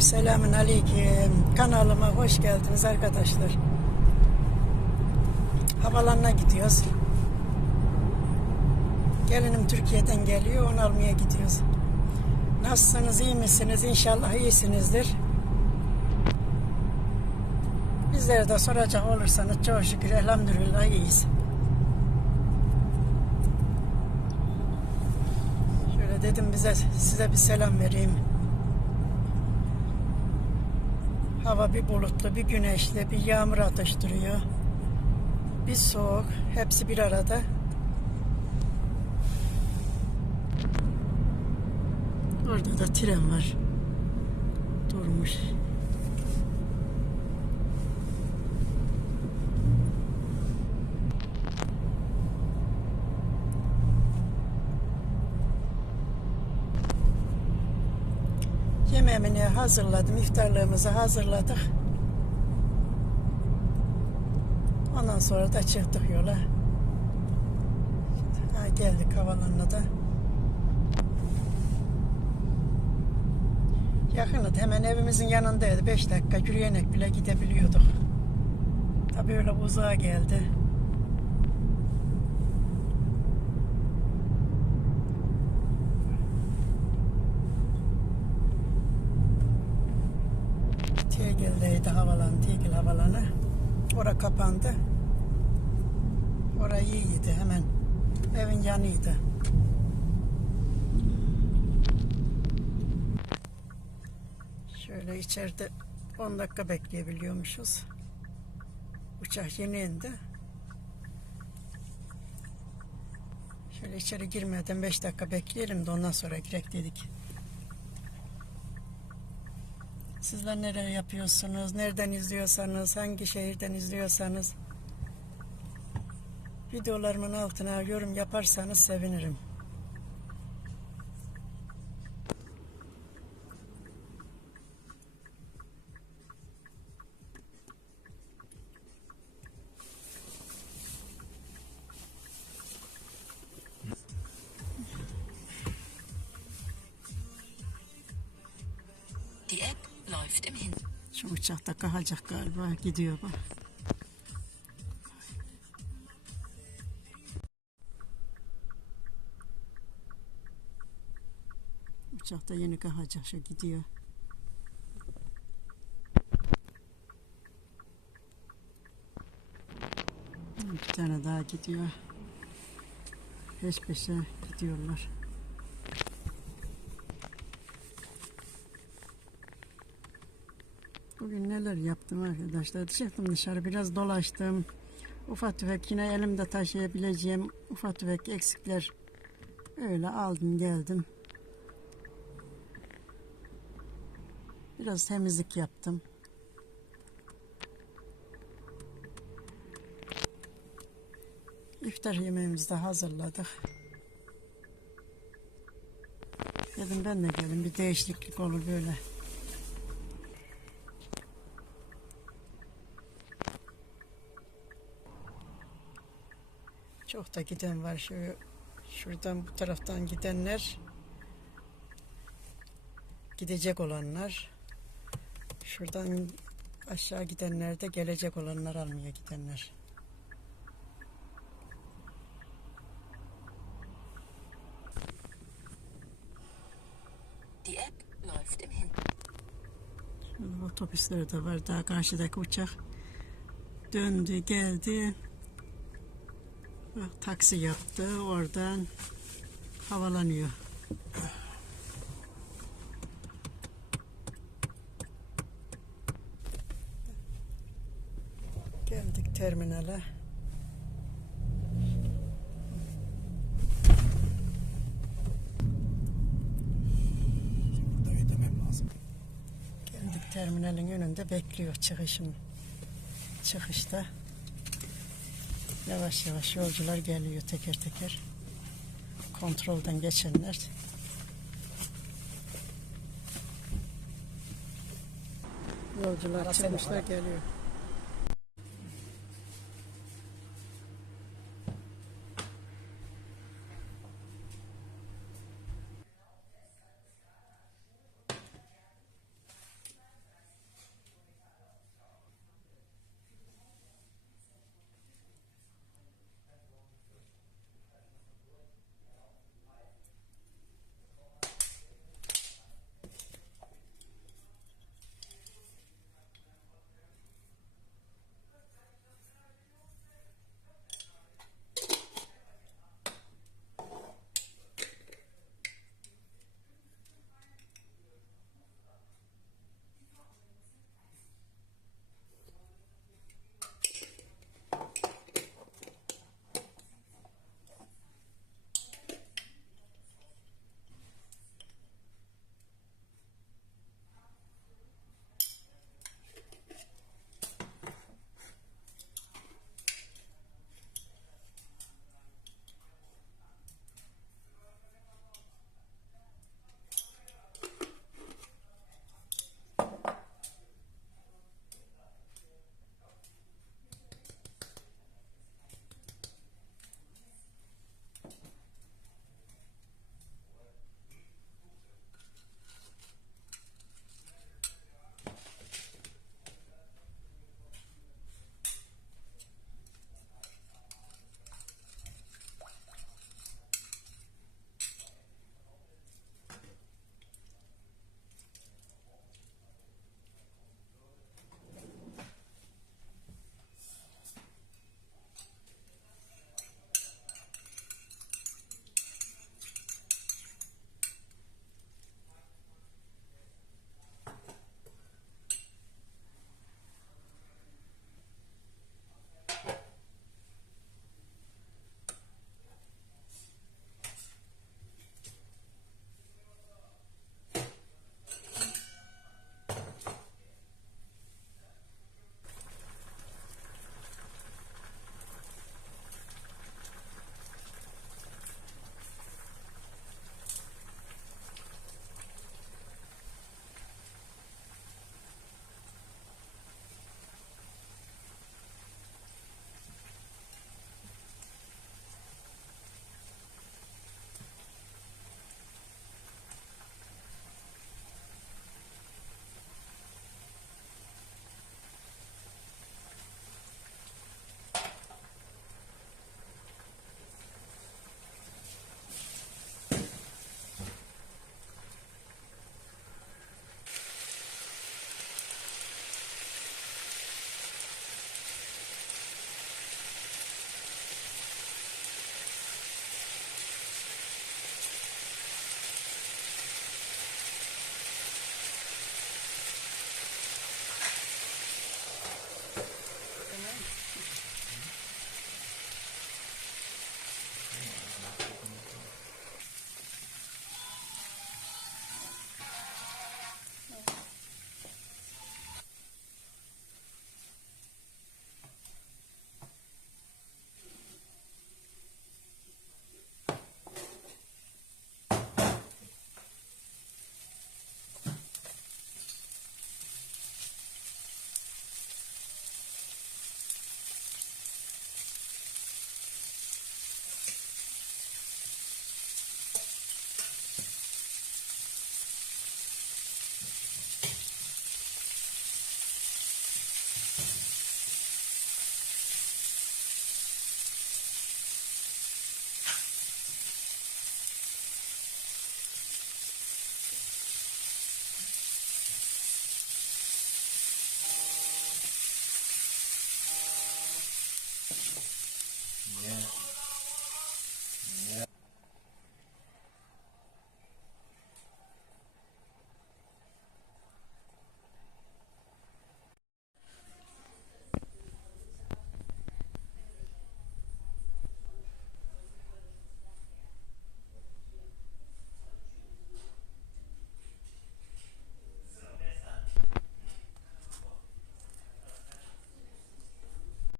Selamün Aleyküm. Kanalıma hoş geldiniz arkadaşlar. Havalanına gidiyoruz. Gelinim Türkiye'den geliyor, onu almaya gidiyoruz. Nasılsınız, iyi misiniz? İnşallah iyisinizdir. Bizlere de soracak olursanız çok şükür elhamdülillah iyiyiz. Şöyle dedim bize size bir selam vereyim. Hava bir bulutlu, bir güneşli, bir yağmur atıştırıyor. Bir soğuk, hepsi bir arada. Orada da tren var. Durmuş. Yemeğimi hazırladım, iftarlığımızı hazırladık. Ondan sonra da çıktık yola. Ha, geldik havalanına da. Yakındı hemen evimizin yanındaydı. 5 dakika yürüyerek bile gidebiliyorduk. Tabii öyle uzağa geldi. Tegil'deydi havalan, Tegil havalanı. Ora kapandı. Orayı iyiydi hemen. Evin yanıydı. Şöyle içeride 10 dakika bekleyebiliyormuşuz. Uçak yeni indi. Şöyle içeri girmeden 5 dakika bekleyelim de ondan sonra girek dedik. Sizler nereye yapıyorsunuz? Nereden izliyorsanız, hangi şehirden izliyorsanız videolarımın altına yorum yaparsanız sevinirim. Läuft im Hintergrund. Şu uçakta kalacak galiba. Gidiyor bak. Uçakta yeni kalacak şu gidiyor. Bir tane daha gidiyor. Peş peşe gidiyorlar. Neler yaptım arkadaşlar. Çıktım dışarı biraz dolaştım. Ufak tefek yine elimde taşıyabileceğim ufak tefek eksikler öyle aldım geldim. Biraz temizlik yaptım. İftar yemeğimizi de hazırladık. Dedim ben de gelin bir değişiklik olur böyle. Çok da giden var şu şuradan bu taraftan gidenler. Gidecek olanlar. Şuradan aşağı gidenler de gelecek olanlar almaya gidenler. Şurada Otobüsleri de var daha karşıdaki uçak. Döndü geldi Bak, taksi yaptı oradan havalanıyor. Geldik terminale. Terminalin önünde bekliyor çıkışın. Çıkışta. Yavaş yavaş yolcular geliyor teker teker. Kontrolden geçenler. Yolcular çıkmışlar geliyor.